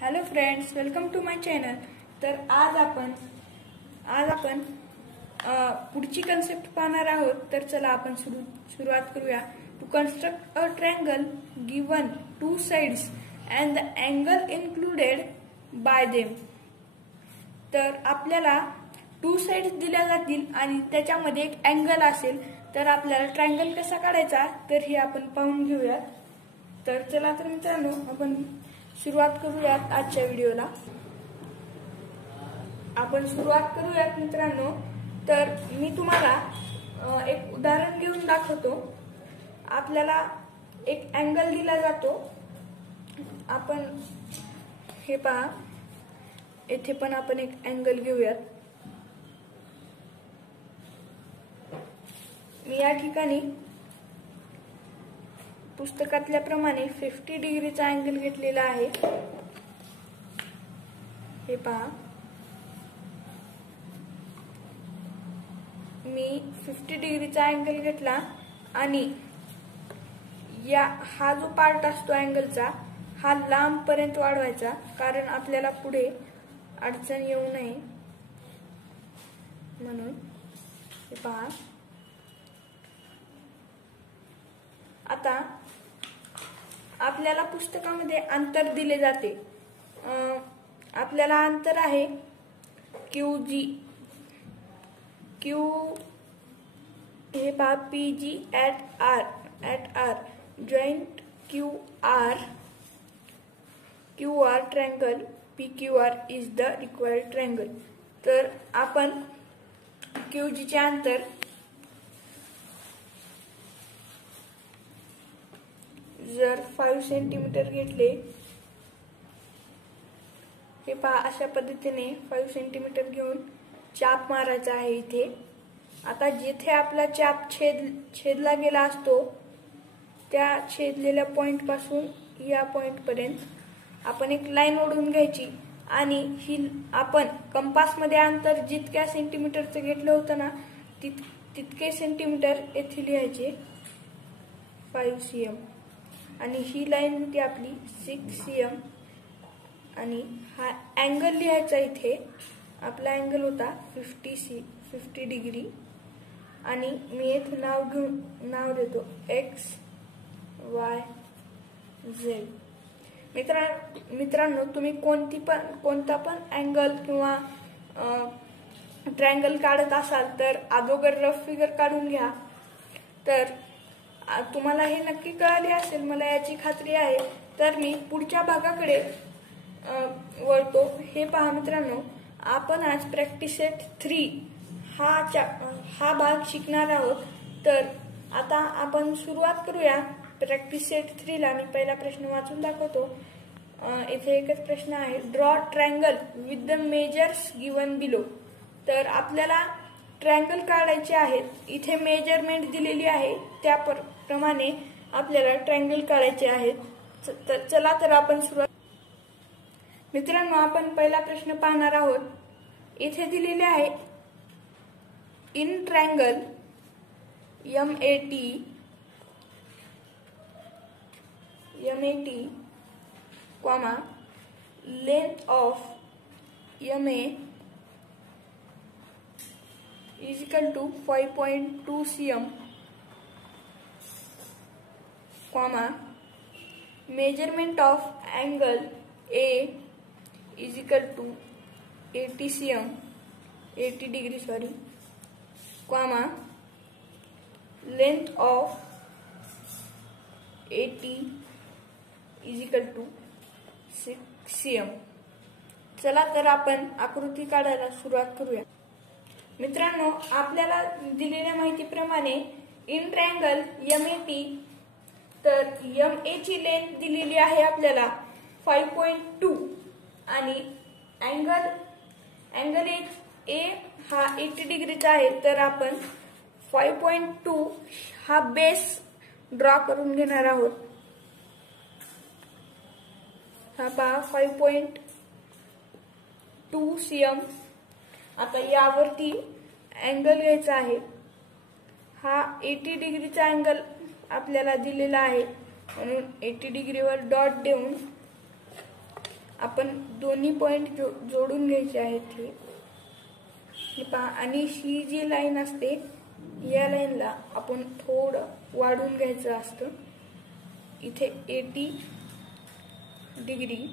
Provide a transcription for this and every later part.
Hello friends, welcome to my channel. तर आज आपण पुढची कन्सेप्ट पाहणार आहोत। तर चला आपण सुरुवात करूया। To construct a triangle given two sides and the angle included by them. तर आपल्याला टू साइड्स दिल्या जातील आणि त्याच्यामध्ये एक अँगल असेल, तर आपल्याला ट्रायंगल कसा काढायचा तर हे आपण पाहून घेऊया। तर चला तर मित्रांनो, आपण सुरुवात करूयात आजच्या व्हिडिओला। आपण सुरुवात करूयात मित्रांनो। तर मी तुम्हाला एक उदाहरण घेऊन दाखवतो। आपल्याला एक अँगल दिला जातो। आपण हे पहा, येथे पण आपण एक अँगल घेऊयात। मी या ठिकाणी पुस्तकातल्या प्रमाणे 50 डिग्रीचा अँगल घेतलेला आहे। हे पहा, मी 50 डिग्रीचा अँगल घेतला आणि हा जो पार्ट असतो अँगलचा, हा लांब पर्यंत वाढवायचा, कारण आपल्याला पुढे अडचण येऊ नये म्हणून। हे पहा, आता आपल्याला पुस्तकामध्ये अंतर दिले जाते। आपल्याला अंतर आहे QG, हे पहा PG at R joint QR triangle PQR is the required triangle। तर आपण QG चे अंतर जर 5 सेंटीमीटर घेतले, हे पहा अशा पद्धतीने 5 सेंटीमीटर घेऊन चाप मारायचा आहे इथे। आता जिथे आपला चाप छेदला गेला असतो, त्या छेदलेल्या पॉइंट पासून या पॉइंट पर्यंत आपण एक लाईन ओढून घ्यायची आणि ही आपण कंपास मध्ये अंतर जितक्या सेंटीमीटरचं घेतलं होतं ना, तितके सेंटीमीटर येथे लिहायचे 5 cm आणि ही लाईन होती आपली 6 cm आणि हा अँगल लिहायचा इथे। आपला अँगल होता 50 डिग्री आणि मी इथे नाव देतो X Y Z। मित्रांनो, तुम्ही कोणता पण अँगल किंवा ट्रायंगल काढत असाल तर अगोदर रफ फिगर काढून घ्या। तर तुम्हाला हे नक्की कळाले असेल, मला याची खात्री आहे। तर मी पुढच्या भागाकडे वळतो। हे पहा मित्रांनो, आपण आज प्रॅक्टिस सेट 3 हा भाग शिकणार आहोत। तर आता आपण सुरुवात करूया प्रॅक्टिस सेट 3 ला। मी पहिला प्रश्न वाचून दाखवतो। इथे एकच प्रश्न आहे, draw triangle with the measures given below. तर आपल्याला ट्रायंगल काढायचे आहेत। इथे मेजरमेंट दिलेली आहे, त्याप्रमाणे आपल्याला ट्रायंगल काढायचे आहेत। तर चला तर आपण सुरुवात। मित्रांनो, आपण पहिला प्रश्न पाहणार आहोत। इथे दिलेले आहे, in triangle MAT, comma, length of MA is equal to 5.2 cm, comma, measurement of angle A is equal to 80 degree, comma, length of AT is equal to 6 cm। चला तर आपण आकृती काढायला सुरुवात करूया। मित्रांनो, आपल्याला दिलेल्या माहितीप्रमाणे इन ट्रायंगल MAT, तर MA ची लेंथ दिलेली आहे आपल्याला 5.2 आणि अँगल A हा 80 डिग्रीचा आहे। तर आपण 5.2 हा बेस ड्रॉ करून घेणार आहोत। हा पहा 5.2 cm। आता यावरती अँगल घ्यायचा आहे। हा 80 डिग्रीचा अँगल आपल्याला दिलेला आहे, म्हणून 80 डिग्रीवर डॉट देऊन आपण दोन्ही पॉइंट जोडून घ्यायचे आहेत हे पहा। आणि ही जी लाईन असते या लाईनला आपण थोडं वाढवून घ्यायचं असतं। इथे 80 डिग्री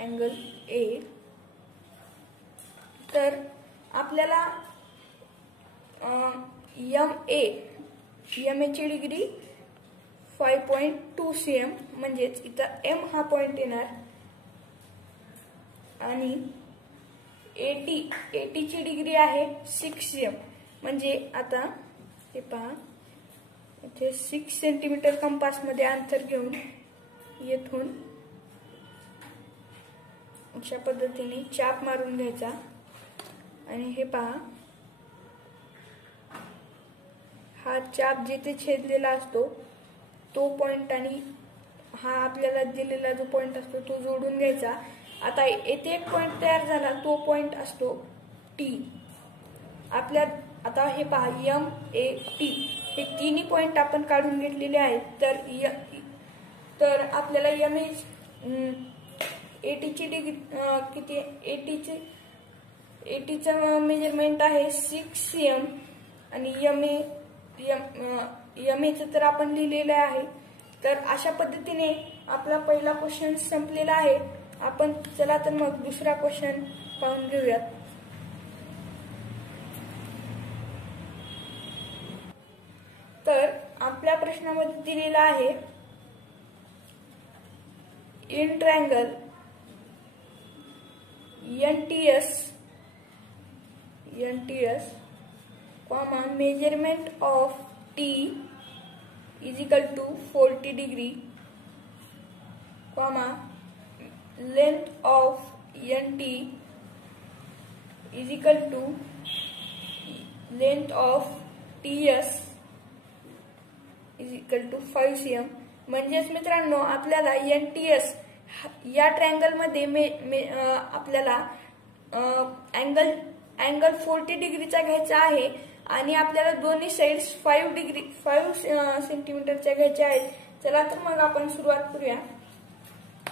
अँगल ए। तर आपल्याला एम ची डिग्री 5.2 cm म्हणजेच इथं एम हा पॉइंट येणार आणि 80 ची डिग्री आहे 6 cm म्हणजे आता हे पहा इथे 6 सेंटीमीटर कंपास मध्ये अंतर घेऊन येथून अशा पद्धतीने चाप मारून घ्यायचा आणि हे पहा हा चाप जिथे छेदलेला असतो तो पॉइंट आणि हा आपल्याला दिलेला जो पॉइंट असतो तो जोडून घ्यायचा। आता येथे एक पॉइंट तयार झाला, तो पॉइंट असतो टी। आपल्या आता हे पहा एम ए टी हे तिन्ही पॉइंट आपण काढून घेतलेले आहेत। तर आपल्याला एम एटी ची डिग्री किती, 80 चं मेजरमेंट आहे 6 cm आणि एम चं तर आपण लिहिलेलं आहे। तर अशा पद्धतीने आपला पहिला क्वेश्चन संपलेला आहे। आपण चला तर मग दुसरा क्वेश्चन पाहून घेऊयात। तर आपल्या प्रश्नामध्ये दिलेला आहे in triangle NTS, measurement of T is equal to 40 degree, length of NT is equal to length of TS is equal to 5 cm। म्हणजेच मित्रांनो आपल्याला NTS या ट्रायंगल मध्ये आपल्याला अँगल 40 डिग्रीचा घ्यायचा आहे आणि आपल्याला दोन्ही साइड्स 5 सेंटीमीटरच्या घ्यायच्या आहेत। चला तर मग आपण सुरुवात करूया।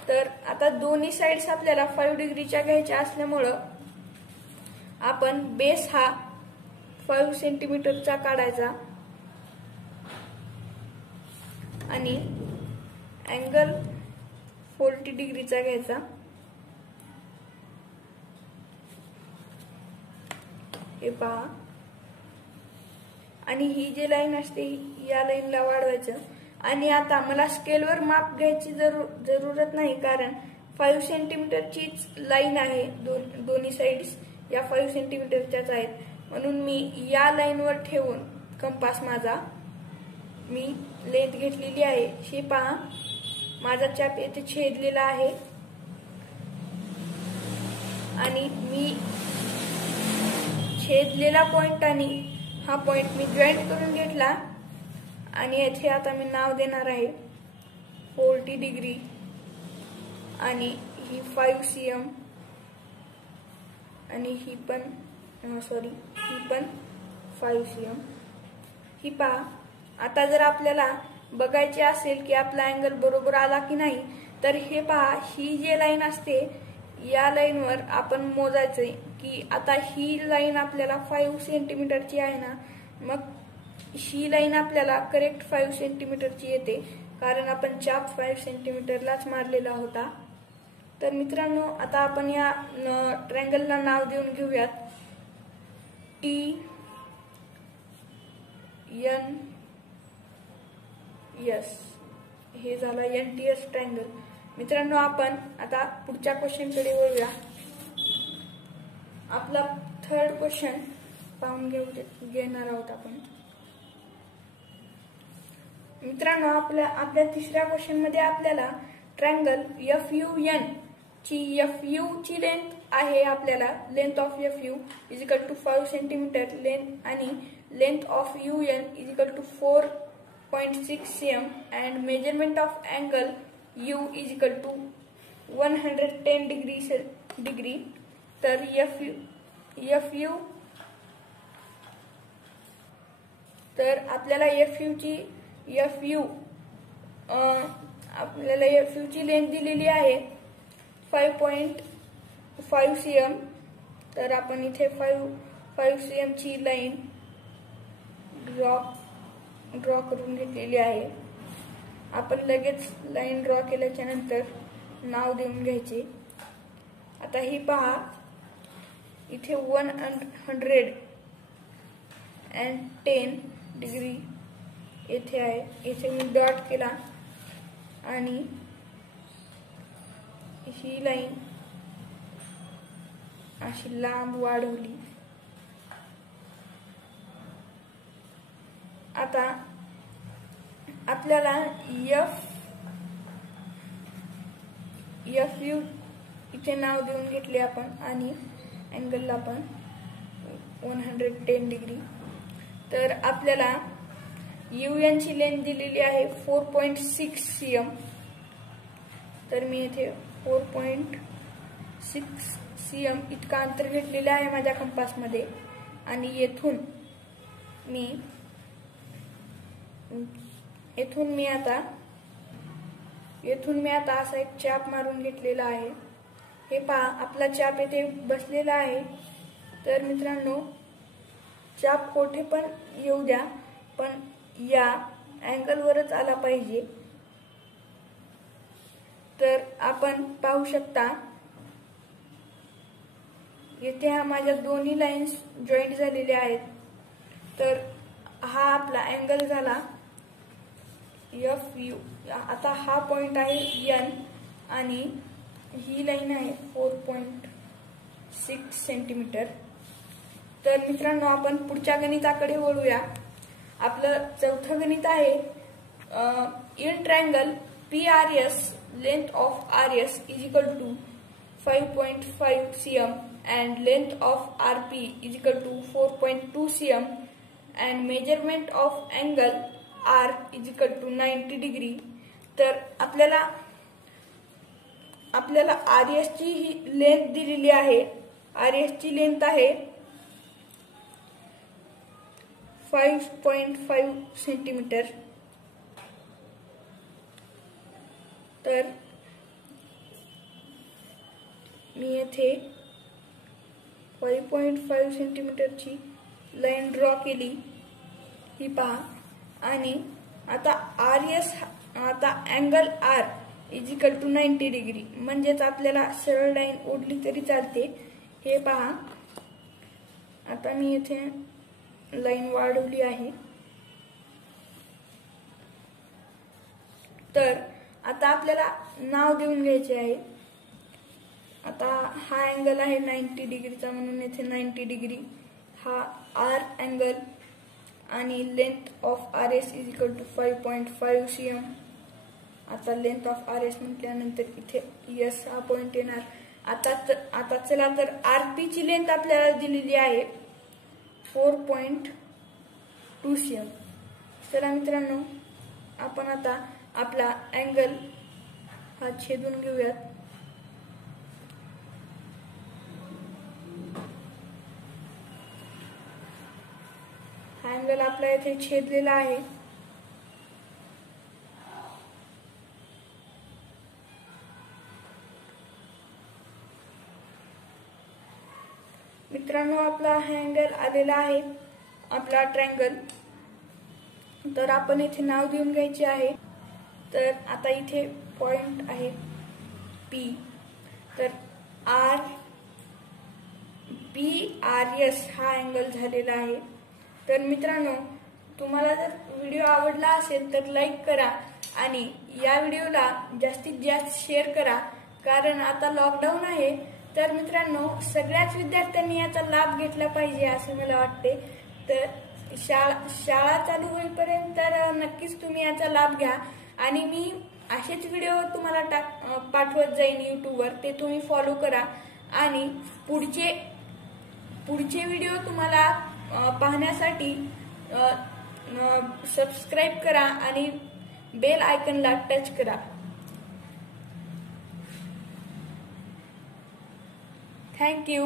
तर आता दोन्ही साइड्स आपल्याला 5 डिग्रीच्या घ्यायच्या असल्यामुळे आपण बेस हा 5 सेंटीमीटरचा काढायचा आणि अँगल 40 डिग्रीचा घ्यायचा। हे पहा आणि ही जी लाईन असते या लाईनला वाढवायचं आणि आता मला स्केलवर माप घ्यायची जरूरत नाही कारण 5 सेंटीमीटरचीच लाईन आहे। दोन्ही साइड्स या 5 सेंटीमीटरच्याच आहेत म्हणून मी या लाईनवर ठेवून कंपास माझा मी लेंथ घेतलेली आहे। हे पहा माझा चाप येथे छेदलेला आहे आणि मी छेदलेला पॉइंट आणि हा पॉइंट मी जॉईंट करून घेतला आणि येथे आता मी नाव देणार आहे 40 डिग्री आणि ही 5 cm आणि ही पण 5 cm। ही पहा आता जर आपल्याला बघायचे असेल की आपला अँगल बरोबर आला की नाही तर हे पहा ही जी लाईन असते या लाईनवर आपण मोजायचे की आता ही लाईन आपल्याला 5 सेंटीमीटरची आहे ना, मग ही लाईन आपल्याला करेक्ट 5 सेंटीमीटरची येते कारण आपण चाप 5 सेंटीमीटरलाच मारलेला होता। तर मित्रांनो आता आपण या ट्रायंगलला नाव देऊन घेऊयात TNS। हे झालं NTS ट्रायंगल। मित्रांनो आपण आता पुढच्या क्वेश्चन कडे वळूया। आपला थर्ड क्वेश्चन पाहून घेणार आहोत आपण। मित्रांनो आपल्या तिसऱ्या क्वेश्चन मध्ये आपल्याला ट्रायंगल FUN ची लेंथ आहे आपल्याला length of FU is equal to 5 centimetre length आणि length of UN is equal to 4.6 cm and measurement of angle U is equal to 110 degree। तर FU तर आपल्याला FU ची लेंथ दिलेली आहे 5.5 cm. तर आपण इथे 5 cm ची लाईन ड्रॉ करून घेतलेली आहे. आपण लगेच लाईन ड्रॉ केल्याच्या नंतर नाव देऊन घ्यायचे. आता ही पहा, इथे 110 डिग्री येथे आहे. इथे मी डॉट केला आणि ही लाईन अशी लांब वाढवली. आता आपल्याला FU इथे नाव देऊन घेतले आपण आणि अँगलला आपण 110 डिग्री. तर आपल्याला UN ची लेंथ दिलेली आहे 4.6 cm. तर मी इथे 4.6 cm इतका अंतर घेतलेला आहे माझ्या कंपासमध्ये आणि येथून मी आता असा एक चाप मारून घेतलेला आहे. हे पहा, आपला चाप येथे बसलेला आहे. तर मित्रांनो, चाप कोठे पण येऊ द्या, पण या अँगलवरच आला पाहिजे. तर आपण पाहू शकता येथे हा माझ्या दोन्ही लाईन्स जॉईंट झालेल्या आहेत. तर हा आपला अँगल झाला FU. आता हा पॉइंट आहे N आणि ही लाईन आहे 4.6 सेंटीमीटर. तर मित्रांनो, आपण पुढच्या गणिताकडे वळूया. आपलं चौथं गणित आहे in triangle PRS length of RS is equal to 5.5 cm and length of RP is equal to 4.2 cm and measurement of angle R is equal to 90 degree. तर आपल्याला RS ची ही लेंथ दिलेली आहे. RS ची लेंथ आहे 5.5 centimetre. तर मी येथे 5.5 सेंटीमीटरची line draw केली, ही पहा. आणि आता angle R is equal to 90 degree, म्हणजेच आपल्याला सरळ लाईन ओढली तरी चालते. हे पहा, आता मी येथे लाईन वाढवली आहे. तर आता आपल्याला नाव देऊन घ्यायचे आहे. आता हा अँगल आहे 90 डिग्रीचा, म्हणून येथे 90 डिग्री हा R अँगल आणि length of RS is equal to 5.5 cm. आता लेंथ ऑफ RS म्हटल्यानंतर इथे S हा पॉइंट येणार. आता चला, तर RP ची लेंथ आपल्याला दिलेली आहे 4.2 cm. चला मित्रांनो, आपण आता आपला अँगल हा छेदून घेऊयात. हा अँगल आपला इथे छेदलेला आहे. मित्रांनो, आपला हा अँगल आलेला आहे, आपला ट्रायंगल. तर आपण इथे नाव देऊन घ्यायचे आहे. तर आता इथे पॉइंट आहे P. तर PRS हा अँगल झालेला आहे. तर मित्रांनो, तुम्हाला जर व्हिडिओ आवडला असेल तर लाईक करा आणि या व्हिडिओला जास्तीत जास्त शेअर करा, कारण आता लॉकडाऊन आहे. तर मित्रांनो, सगळ्याच विद्यार्थ्यांनी याचा लाभ घेतला पाहिजे असे मला वाटते. तर शाळा चालू होईपर्यंत तर नक्कीच तुम्ही याचा लाभ घ्या आणि मी असेच व्हिडिओ तुम्हाला पाठवत जाईन यूट्यूबवर, ते तुम्ही फॉलो करा. आणि पुढचे व्हिडिओ तुम्हाला पाहण्यासाठी सबस्क्राईब करा आणि बेल आयकॉनला टच करा. Thank you.